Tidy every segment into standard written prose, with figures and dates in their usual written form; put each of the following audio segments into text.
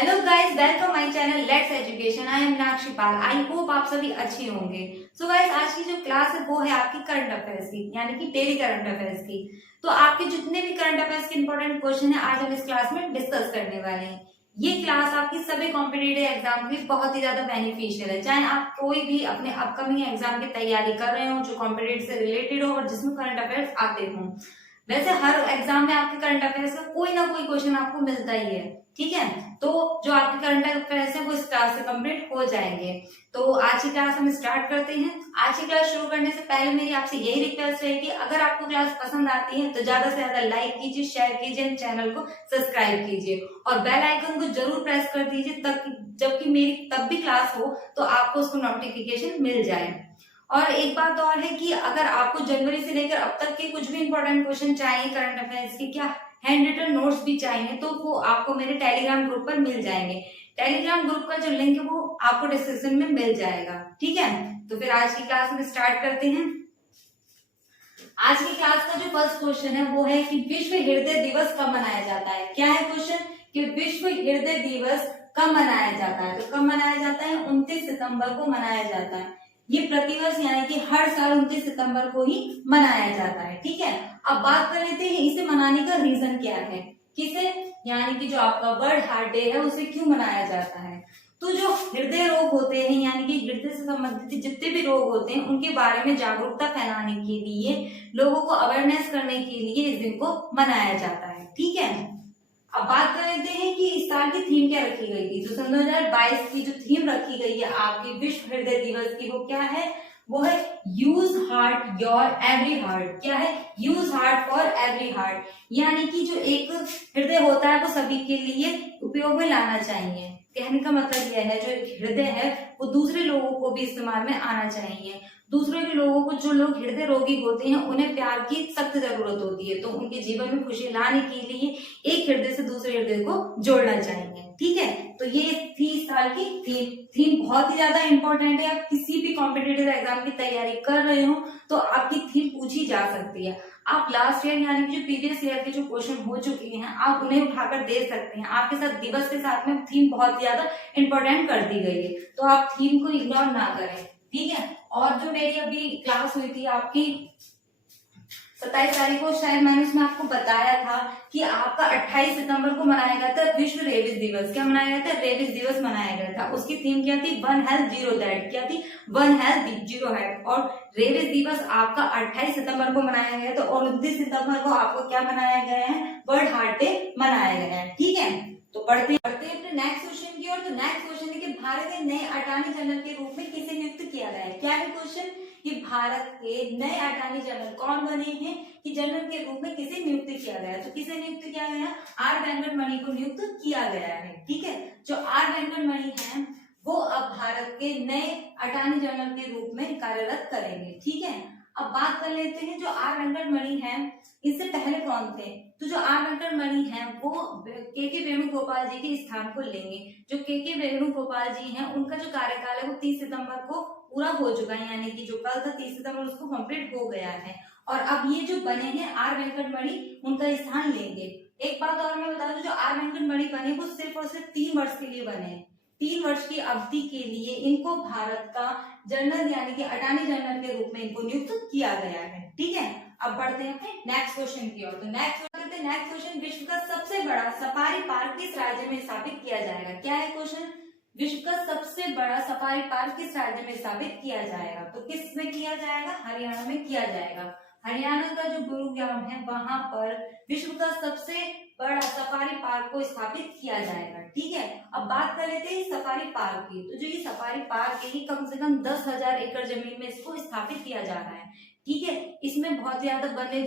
Hello guys, welcome my channel let's education. I am Meenakshi Pal. I hope आप सभी अच्छे होंगे। सो गाइस, आज की जो क्लास है वो है आपकी करंट अफेयर्स की, यानी कि डेली करंट अफेयर्स की। तो आपके जितने भी करंट अफेयर्स के इंपॉर्टेंट क्वेश्चन है आज हम इस क्लास में डिस्कस करने वाले हैं। ये क्लास आपकी सभी कॉम्पिटिटिव एग्जाम के लिए बहुत ही ज्यादा बेनिफिशियल है। चाहे आप कोई भी अपने अपकमिंग एग्जाम की तैयारी कर रहे हो जो कॉम्पिटिटिव से रिलेटेड हो और जिसमें करंट अफेयर्स आते हो। वैसे हर एग्जाम में आपके करंट अफेयर्स का कोई ना कोई क्वेश्चन आपको मिलता ही है, ठीक है। तो जो आपके करंट अफेयर्स है वो इस क्लास से कंप्लीट हो जाएंगे। तो आज की क्लास हम स्टार्ट करते हैं। आज की क्लास शुरू करने से पहले मेरी आपसे यही रिक्वेस्ट रहेगी, अगर आपको क्लास पसंद आती है तो ज्यादा से ज्यादा लाइक कीजिए, शेयर कीजिए, चैनल को सब्सक्राइब कीजिए और बेल आइकन को जरूर प्रेस कर दीजिए तब जबकि मेरी तब भी क्लास हो तो आपको उसको नोटिफिकेशन मिल जाए। और एक बात और है कि अगर आपको जनवरी से लेकर अब तक के कुछ भी इंपॉर्टेंट क्वेश्चन चाहिए करंट अफेयर्स के, क्या हैंड रिटन नोट्स भी चाहिए, तो वो आपको मेरे टेलीग्राम ग्रुप पर मिल जाएंगे। टेलीग्राम ग्रुप का जो लिंक है वो आपको डिस्क्रिप्शन में मिल जाएगा, ठीक है। तो फिर आज की क्लास में स्टार्ट करते हैं। आज की क्लास का जो फर्स्ट क्वेश्चन है वो है कि विश्व हृदय दिवस कब मनाया जाता है। क्या है क्वेश्चन कि विश्व हृदय दिवस कब मनाया जाता है। तो कब मनाया जाता है? 29 सितंबर को मनाया जाता है। ये प्रतिवर्ष यानी कि हर साल 29 सितंबर को ही मनाया जाता है, ठीक है। अब बात कर लेते हैं इसे मनाने का रीजन क्या है, किसे यानी कि जो आपका वर्ल्ड हार्ट डे है उसे क्यों मनाया जाता है। तो जो हृदय रोग होते हैं यानी कि हृदय से संबंधित जितने भी रोग होते हैं उनके बारे में जागरूकता फैलाने के लिए, लोगों को अवेयरनेस करने के लिए इस दिन को मनाया जाता है, ठीक है। अब बात कर लेते हैं कि इस साल की थीम क्या रखी गई थी। तो सन 2022 की जो थीम रखी गई है आपकी विश्व हृदय दिवस की, वो क्या है? वो है use heart your every heart. क्या है? Use heart for every heart, यानी कि जो एक हृदय होता है वो सभी के लिए उपयोग में लाना चाहिए। कहने का मतलब यह है जो एक हृदय है वो दूसरे लोगों को भी इस्तेमाल में आना चाहिए। दूसरे के लोगों को, जो लोग हृदय रोगी होते हैं उन्हें प्यार की सख्त जरूरत होती है, तो उनके जीवन में खुशी लाने के लिए एक हृदय से दूसरे हृदय को जोड़ना चाहिए, ठीक है। तो ये थी इस साल की थीम। थीम बहुत ही ज्यादा इंपॉर्टेंट है। आप किसी भी कॉम्पिटिटिव एग्जाम की तैयारी कर रहे हो तो आपकी थीम पूछी जा सकती है। आप लास्ट ईयर यानी कि जो प्रीवियस ईयर के जो क्वेश्चन हो चुके हैं आप उन्हें उठाकर दे सकते हैं। आपके साथ दिवस के साथ में थीम बहुत ही ज्यादा इंपॉर्टेंट कर दी गई है, तो आप थीम को इग्नोर ना करें, ठीक है। और जो मेरी अभी क्लास हुई थी आपकी 27 तारीख को, शायद मैंने उसमें आपको बताया था कि आपका 28 सितंबर को मनाया गया था विश्व रेबीज दिवस। क्या मनाया गया था? रेबीज दिवस मनाया गया था। उसकी थीम क्या थी? One health zero that. क्या थी? One health zero health. और रेबीज दिवस आपका 28 सितंबर को मनाया गया था और 29 सितंबर को आपको क्या मनाया गया है? वर्ल्ड हार्ट डे मनाया गया है, ठीक है। तो पढ़ते हैं अपने नेक्स्ट क्वेश्चन की ओर। तो नेक्स्ट क्वेश्चन है कि भारत के नए अटॉर्नी जनरल के रूप में किसे नियुक्त किया गया है। क्या है क्वेश्चन कि भारत के नए अटॉर्नी जनरल कौन बने हैं, कि जनरल के रूप में किसे नियुक्त किया गया है। तो किसे नियुक्त किया गया है? आर वेंकटमणि को नियुक्त किया गया है, ठीक है। जो आर वेंकटमणि हैं वो अब भारत के नए अटॉर्नी जनरल के रूप में कार्यरत करेंगे, ठीक है। अब बात कर लेते हैं जो आर वेंकटमणि हैं इससे पहले कौन थे। तो जो आर वेंकटमणि हैं वो के वेणुगोपाल जी के स्थान को लेंगे। जो के वेणुगोपाल जी हैं उनका जो कार्यकाल है वो 30 सितंबर को पूरा हो चुका है, यानी कि जो कल था 30 सितंबर उसको कंप्लीट हो गया है। और अब ये जो बने हैं आर वेंकटमणि उनका स्थान लेंगे। एक बात और मैं बता दूं, जो आर वेंकटमणि बने वो सिर्फ और सिर्फ 3 वर्ष के लिए बने। 3 वर्ष की अवधि के लिए इनको भारत का जनरल यानी कि अटॉर्नी जनरल के रूप में इनको नियुक्त किया गया है, ठीक है। अब बढ़ते हैं अपने नेक्स्ट क्वेश्चन की ओर। तो नेक्स्ट क्वेश्चन, विश्व का सबसे बड़ा सफारी पार्क किस राज्य में स्थापित किया जाएगा। क्या है क्वेश्चन? विश्व का सबसे बड़ा सफारी पार्क किस राज्य में स्थापित किया जाएगा। तो किस में किया जाएगा? हरियाणा में किया जाएगा। हरियाणा का जो गुरुग्राम है वहां पर विश्व का सबसे बड़ा सफारी पार्क को स्थापित किया जाएगा, ठीक है। अब बात कर लेते हैं सफारी पार्क की। तो जो ये सफारी पार्क है ये कम से कम 10,000 एकड़ जमीन में इसको स्थापित किया जा रहा है, ठीक है। इसमें बहुत ज्यादा वन्य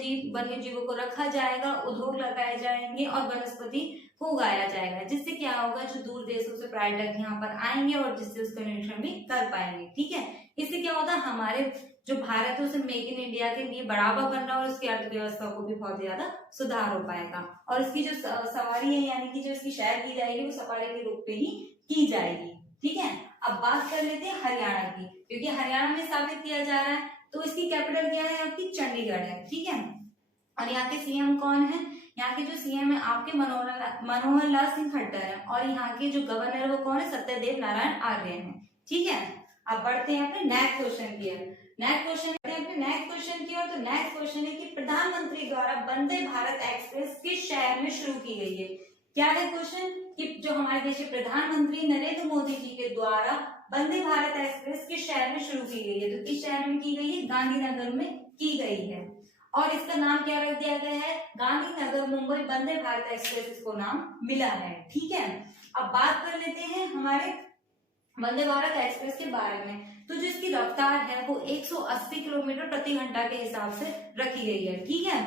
जीवों को रखा जाएगा, उद्योग लगाए जाएंगे और वनस्पति को उगाया जाएगा, जिससे क्या होगा, जो दूर देशों से पर्यटक यहाँ पर आएंगे और जिससे उसका निरीक्षण भी कर पाएंगे, ठीक है। इससे क्या होता है, हमारे जो भारत है उसे मेक इन इंडिया के लिए बढ़ावा बन रहा है और उसकी अर्थव्यवस्था को भी बहुत ज्यादा सुधार हो पाएगा। और इसकी जो सवारी है यानी कि जो इसकी सैर की जाएगी वो सफारी के रूप में ही की जाएगी, ठीक है। अब बात कर लेते हैं हरियाणा की, क्योंकि हरियाणा में स्थापित किया जा रहा है। तो इसकी कैपिटल क्या है? आपकी चंडीगढ़ है, ठीक है। और यहाँ के सीएम कौन है? यहाँ के जो सीएम है आपके मनोहर लाल सिंह खट्टर है और यहाँ के जो गवर्नर है वो कौन है, सत्यदेव नारायण आर्य है। ठीक है, अब बढ़ते हैं अपने नेक्स्ट क्वेश्चन की ओर। नेक्स्ट क्वेश्चन की ओर। तो नेक्स्ट क्वेश्चन है कि प्रधानमंत्री द्वारा वंदे भारत एक्सप्रेस किस शहर में शुरू की गई है। क्या है क्वेश्चन कि जो हमारे देश के प्रधानमंत्री नरेंद्र मोदी जी के द्वारा वंदे भारत एक्सप्रेस किस शहर में शुरू की गई है। तो किस शहर में की गई है, गांधीनगर में की गई है और इसका नाम क्या रख दिया गया है, गांधीनगर मुंबई वंदे भारत एक्सप्रेस इसको नाम मिला है। ठीक है, अब बात कर लेते हैं हमारे वंदे भारत एक्सप्रेस के बारे में। तो जो इसकी रफ्तार है वो 180 किलोमीटर प्रति घंटा के हिसाब से रखी गई है। ठीक है,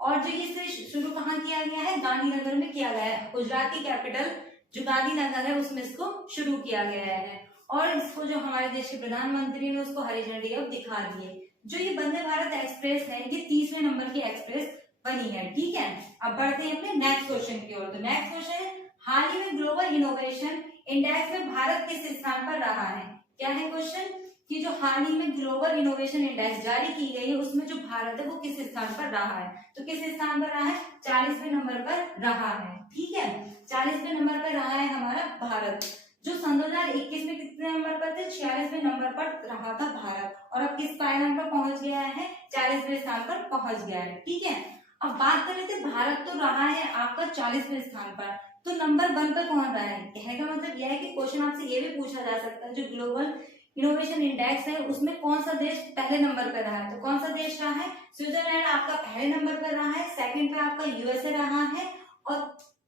और जो इसे शुरू कहाँ किया गया है, गांधीनगर में किया गया है। गुजरात की कैपिटल जो गांधीनगर है उसमें इसको शुरू किया गया है और इसको जो हमारे देश के प्रधानमंत्री ने उसको हरी झंडी अब दिखा दी है। जो ये वंदे भारत एक्सप्रेस है ये 30वें नंबर की एक्सप्रेस बनी है। ठीक है, अब बढ़ते हैं अपने नेक्स्ट क्वेश्चन की ओर। तो नेक्स्ट क्वेश्चन है, हाल ही में ग्लोबल इनोवेशन इंडेक्स में भारत किस स्थान पर रहा है। क्या है क्वेश्चन कि जो हाल ही में ग्लोबल इनोवेशन इंडेक्स जारी की गई है उसमें जो भारत है वो किस स्थान पर रहा है। तो किस स्थान पर रहा है, 40वें नंबर पर रहा है। ठीक है, 40वें नंबर पर रहा है हमारा भारत, जो सन 2021 में कितने नंबर पर थे, 46वें नंबर पर रहा था भारत और अब किस पायदान पर पहुंच गया है, 40वें स्थान पर पहुंच गया है। ठीक है, अब बात कर रहे थे भारत तो रहा है आपका 40वें स्थान पर, तो नंबर 1 पर कौन रहा है। कहने का मतलब यह है कि क्वेश्चन आपसे ये भी पूछा जा सकता है जो ग्लोबल इनोवेशन इंडेक्स है उसमें कौन सा देश पहले नंबर पर रहा है। तो कौन सा देश रहा है, स्विट्जरलैंड आपका पहले नंबर पर रहा है, सेकंड पे आपका यूएसए रहा है और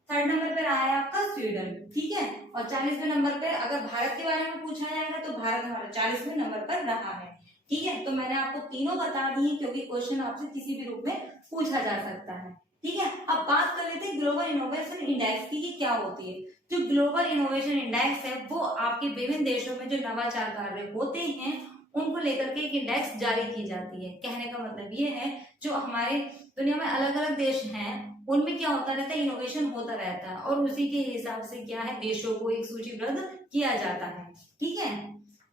थर्ड नंबर पे रहा है आपका स्वीडन। ठीक है, और 40वें नंबर पे अगर भारत के बारे में पूछा जाएगा तो भारत हमारा 40वें नंबर पर रहा है। ठीक है, तो मैंने आपको तीनों बता दी क्योंकि क्वेश्चन आपसे किसी भी रूप में पूछा जा सकता है। ठीक है, अब बात कर लेते हैं ग्लोबल इनोवेशन इंडेक्स की कि क्या होती है। जो ग्लोबल इनोवेशन इंडेक्स है वो आपके विभिन्न देशों में जो नवाचार कार्य होते हैं उनको लेकर के एक इंडेक्स जारी की जाती है। कहने का मतलब ये है जो हमारे दुनिया में अलग अलग देश हैं उनमें क्या होता रहता है, इनोवेशन होता रहता है और उसी के हिसाब से क्या है देशों को एक सूचीबद्ध किया जाता है। ठीक है,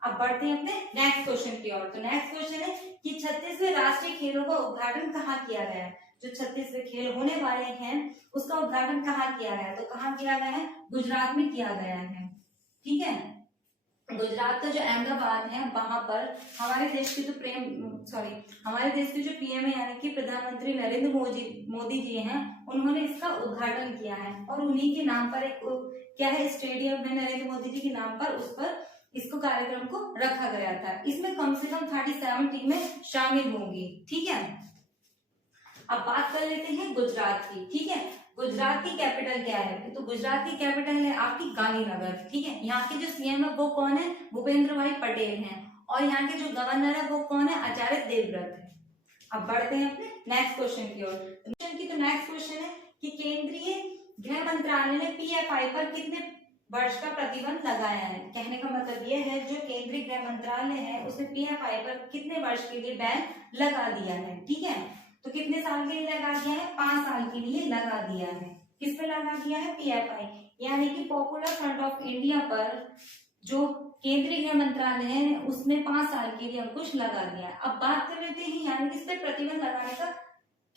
अब बढ़ते हैं अपने नेक्स्ट क्वेश्चन की ओर। तो नेक्स्ट क्वेश्चन है कि 36वें राष्ट्रीय खेलों का उद्घाटन कहाँ किया गया है। जो 36वें खेल होने वाले हैं उसका उद्घाटन कहाँ किया गया है। तो कहाँ किया गया है, गुजरात में किया गया है। ठीक है, गुजरात का जो अहमदाबाद है वहां पर हमारे देश के हमारे देश के जो पीएम है यानी कि प्रधानमंत्री नरेंद्र मोदी जी हैं उन्होंने इसका उद्घाटन किया है और उन्हीं के नाम पर एक क्या है स्टेडियम है नरेंद्र मोदी जी के नाम पर, उस पर इसको कार्यक्रम को रखा गया था। इसमें कम से कम 37 टीमें शामिल होंगी। ठीक है, अब बात कर लेते हैं गुजरात की। ठीक है, गुजरात की कैपिटल क्या है, तो गुजरात की कैपिटल है आपकी गांधीनगर। ठीक है, यहाँ के जो सीएम है वो कौन है, भूपेंद्र भाई पटेल हैं और यहाँ के जो गवर्नर है वो कौन है, आचार्य देवव्रत है। अब बढ़ते हैं अपने नेक्स्ट क्वेश्चन की ओर। तो नेक्स्ट क्वेश्चन है कि केंद्रीय गृह मंत्रालय ने पीएफआई पर कितने वर्ष का प्रतिबंध लगाया है। कहने का मतलब यह है जो केंद्रीय गृह मंत्रालय है उसने पीएफआई पर कितने वर्ष के लिए बैन लगा दिया है। ठीक है, तो कितने साल के लिए लगा दिया है, 5 साल के लिए लगा दिया है। किस पे लगा दिया है, पीएफआई यानी कि पॉपुलर फ्रंट ऑफ इंडिया पर जो केंद्रीय गृह मंत्रालय है उसने 5 साल के लिए अंकुश लगा दिया। अब बात कर लेते हैं यानी कि इस पे प्रतिबंध लगाने का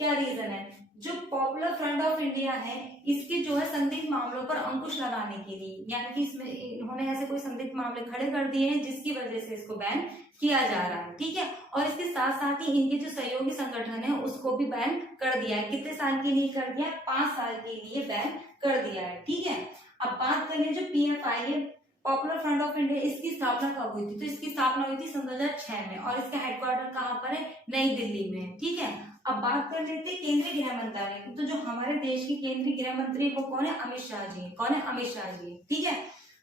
क्या रीजन है। जो पॉपुलर फ्रंट ऑफ इंडिया है इसके जो है संदिग्ध मामलों पर अंकुश लगाने के लिए, यानी कि इसमें इन्होंने ऐसे कोई संदिग्ध मामले खड़े कर दिए हैं जिसकी वजह से इसको बैन किया जा रहा है। ठीक है, और इसके साथ साथ ही इनके जो सहयोगी संगठन है उसको भी बैन कर दिया है। कितने साल के लिए कर दिया है, 5 साल के लिए बैन कर दिया है। ठीक है, अब बात कर ले जो पीएफआई है पॉपुलर फ्रंट ऑफ इंडिया, इसकी स्थापना कब हुई थी, तो इसकी स्थापना हुई थी सन 2006 में और इसका हेडक्वार्टर कहाँ पर है, नई दिल्ली में। ठीक है, अब बात कर लेते हैं केंद्रीय गृह मंत्रालय की। तो जो हमारे देश के केंद्रीय गृह मंत्री वो कौन है, अमित शाह जी। कौन है, अमित शाह जी। ठीक है,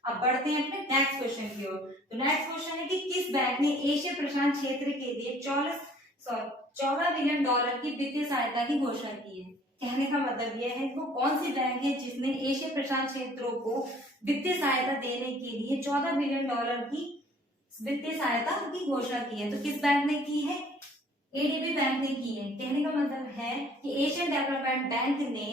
अब बढ़ते हैं अपने नेक्स्ट क्वेश्चन की ओर। तो नेक्स्ट क्वेश्चन है कि किस बैंक ने एशिया प्रशांत क्षेत्र के लिए 14 बिलियन डॉलर की वित्तीय सहायता की घोषणा की है। कहने का मतलब यह है वो कौन सी बैंक है जिसने एशिया प्रशांत क्षेत्रों को वित्तीय सहायता देने के लिए 14 बिलियन डॉलर की वित्तीय सहायता की घोषणा की है। तो किस बैंक ने की है, एडीबी बैंक ने की है। कहने का मतलब है कि एशियन डेवलपमेंट बैंक ने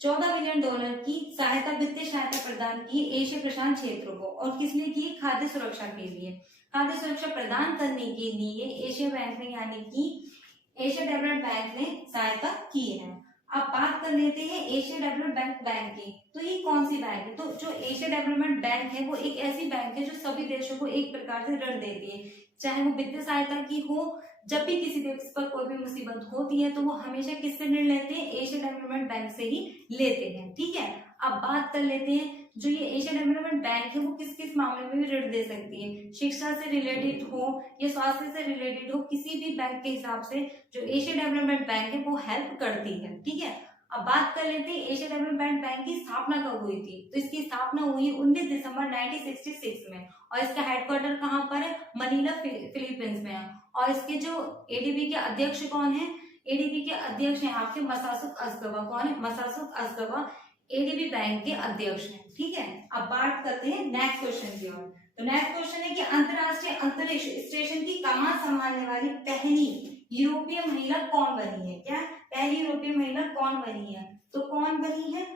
14 बिलियन डॉलर की सहायता वित्तीय सहायता प्रदान की एशिया प्रशांत क्षेत्रों को, और किसने की, खाद्य सुरक्षा के लिए। खाद्य सुरक्षा प्रदान करने के लिए एशिया बैंक ने यानी कि एशिया डेवलपमेंट बैंक ने सहायता की है। अब बात कर लेते हैं एशिया डेवलपमेंट बैंक की। तो ये कौन सी बैंक है? तो जो एशिया डेवलपमेंट बैंक है वो एक ऐसी बैंक है जो सभी देशों को एक प्रकार से ऋण देती है, चाहे वो वित्तीय सहायता की हो। जब भी किसी देश पर कोई भी मुसीबत होती है तो वो हमेशा किससे ऋण लेते हैं? एशिया डेवलपमेंट बैंक से ही लेते हैं। ठीक है, अब बात कर लेते हैं जो ये एशिया डेवलपमेंट बैंक है वो किस किस मामले में भी ऋण दे सकती है। शिक्षा से रिलेटेड हो या स्वास्थ्य से रिलेटेड हो, किसी भी बैंक के हिसाब से जो एशिया डेवलपमेंट बैंक है वो हेल्प करती है। ठीक है, अब बात कर लेते हैं एशिया डेवलपमेंट बैंक की स्थापना कब हुई थी। तो इसकी स्थापना हुई 19 दिसंबर 1966 में, और इसका हेडक्वार्टर कहाँ पर है? मनीला फिलीपींस में है। और इसके जो एडीबी के अध्यक्ष कौन है? एडीबी के अध्यक्ष हैं आपके मसासुक असगवा। कौन है? मसासुक असगवा एडीबी बैंक के अध्यक्ष हैं। ठीक है, अब बात करते हैं नेक्स्ट क्वेश्चन की ओर। तो नेक्स्ट क्वेश्चन है कि अंतरराष्ट्रीय अंतरिक्ष स्टेशन की कमान संभालने वाली पहली यूरोपीय महिला कौन बनी है? क्या पहली यूरोपीय महिला कौन बनी है? तो कौन बनी है?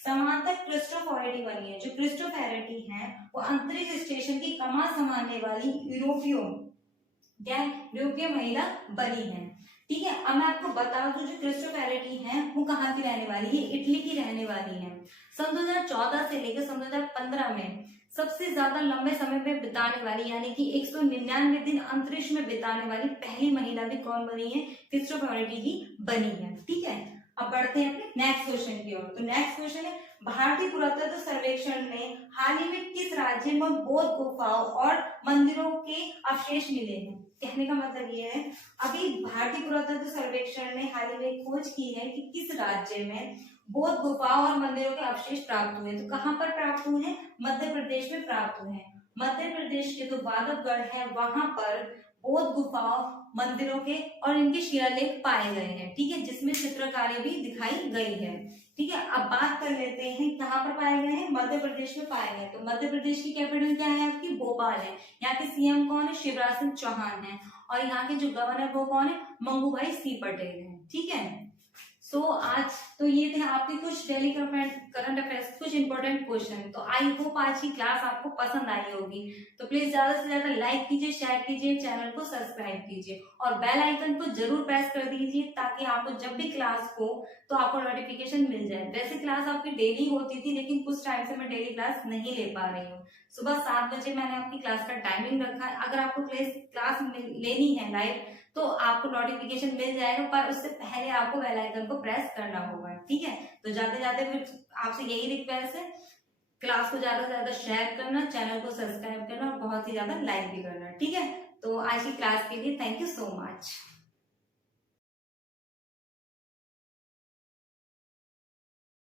समांथा क्रिस्टोफरेटी बनी है। जो क्रिस्टोफरेटी है वो अंतरिक्ष स्टेशन की कमान संभालने वाली यूरोपीय महिला बनी है। ठीक है, अब मैं आपको बता दूं जो क्रिस्टोफरेटी है वो कहाँ की रहने वाली है? इटली की रहने वाली है। सन 2014 से लेकर सन 2015 में सबसे ज्यादा लंबे समय पे बिताने वाली, यानी कि 199 दिन अंतरिक्ष में बिताने वाली पहली महिला भी कौन बनी है? क्रिस्टोफरेटी ही बनी है। ठीक है, अब बढ़ते हैं अपने नेक्स्ट क्वेश्चन की ओर। तो नेक्स्ट क्वेश्चन है भारतीय पुरातत्व सर्वेक्षण ने हाल ही में किस राज्य में बौद्ध गुफाओं और मंदिरों के अवशेष मिले हैं? कहने का मतलब ये है, अभी भारतीय पुरातत्व सर्वेक्षण ने हाल ही में खोज की है कि किस राज्य में बौद्ध गुफाओं और मंदिरों के अवशेष प्राप्त हुए। तो कहाँ पर प्राप्त हुए हैं? मध्य प्रदेश में प्राप्त हुए हैं। मध्य प्रदेश के जो बांधवगढ़ है वहां पर बौद्ध गुफाओं, मंदिरों के और इनके शिलालेख पाए गए हैं। ठीक है, जिसमें चित्रकारी भी दिखाई गई है। ठीक है, अब बात कर लेते हैं कहाँ पर पाए गए हैं? मध्य प्रदेश में पाए गए। तो मध्य प्रदेश की कैपिटल क्या है आपकी? भोपाल है। यहाँ के सीएम कौन है? शिवराज सिंह चौहान है। और यहाँ के जो गवर्नर वो कौन है? मंगूभाई सी पटेल है। ठीक है, सो आज तो ये थे आपके कुछ डेली करंट अफेयर्स, कुछ इंपॉर्टेंट क्वेश्चन। तो आई होप आज की क्लास आपको पसंद आई होगी। तो प्लीज ज्यादा से ज्यादा लाइक कीजिए, शेयर कीजिए, चैनल को सब्सक्राइब कीजिए और बेल आइकन को जरूर प्रेस कर दीजिए ताकि आपको जब भी क्लास हो तो आपको नोटिफिकेशन मिल जाए। वैसे क्लास आपकी डेली होती थी लेकिन कुछ टाइम से मैं डेली क्लास नहीं ले पा रही हूँ। सुबह 7 बजे मैंने आपकी क्लास का टाइमिंग रखा है। अगर आपको क्लास लेनी है लाइव तो आपको नोटिफिकेशन मिल जाएगा, पर उससे पहले आपको बेल आइकन को प्रेस करना होगा। ठीक है, तो जाते जाते फिर आपसे यही रिक्वेस्ट है, क्लास को ज्यादा से ज्यादा शेयर करना, चैनल को सब्सक्राइब करना और बहुत ही ज्यादा लाइक भी करना। ठीक है, तो आज की क्लास के लिए थैंक यू सो मच।